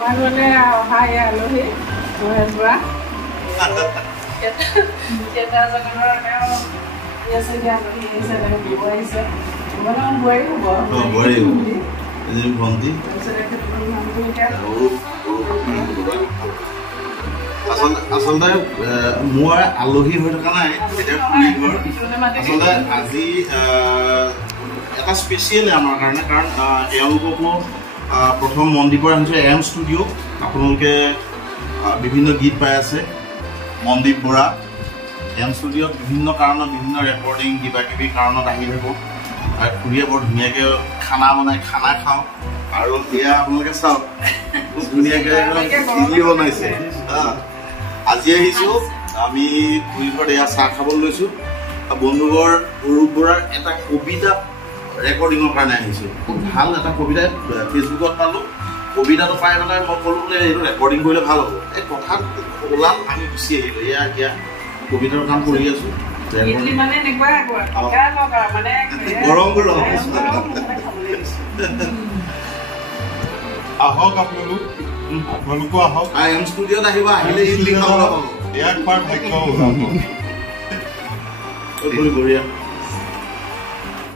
মানে অহাই আলহী মহেশবৰা এটা জগতৰ তেওঁ আছে যে আলহী আহিছে দিব আহিছে মানে বোৱাৰী হ'ব বোৱাৰী এজনী ভণ্টি আচলতে মোৰ আলহী হৈ থকা নাই আচলতে আজি এটা স্পেচিয়েল আমাৰ কাৰণে কাৰণ এওঁলোককো প্ৰথম মনদ্বীপৰ আহিছে এম ষ্টুডিঅ' আপোনালোকে বিভিন্ন গীত পাই আছে মনদ্বীপ বৰা এম ষ্টুডিঅ'ত বিভিন্ন কাৰণত বিভিন্ন ৰেকৰ্ডিং কিবা কিবি কাৰণত আহি থাকোঁ আৰু খুৰীয়ে বৰ ধুনীয়াকৈ খানা বনাই খানা খাওঁ আৰু এয়া আপোনালোকে চাওক খুব ধুনীয়াকৈ ইডলি বনাইছে আজি আহিছোঁ আমি খুৰী ঘৰত এয়া চাহ খাবলৈ লৈছোঁ বন্ধুঘৰ অৰূপ বৰাৰ এটা কবিতা ৰেকৰ্ডিঙৰ কাৰণে আহিছোঁ খুব ভাল এটা কবিতা ফেচবুকত পালোঁ কবিতাটো পাই পেলাই মই ক'লোঁ বোলে এইটো ৰেকৰ্ডিং কৰিলে ভাল হ'ব এই কথাত ওলাল আমি গুচি আহিলোঁ এয়া এতিয়া কবিতাৰ কাম কৰি আছোঁ গৰম গৰম আহক আপোনালোকো আহক এম ষ্টুডিঅ'ত আহিব আহিলে ইডলি খাবলৈ পাব ইয়াৰ খোৱাৰ ভাগ্য ওলাব বঢ়িয়া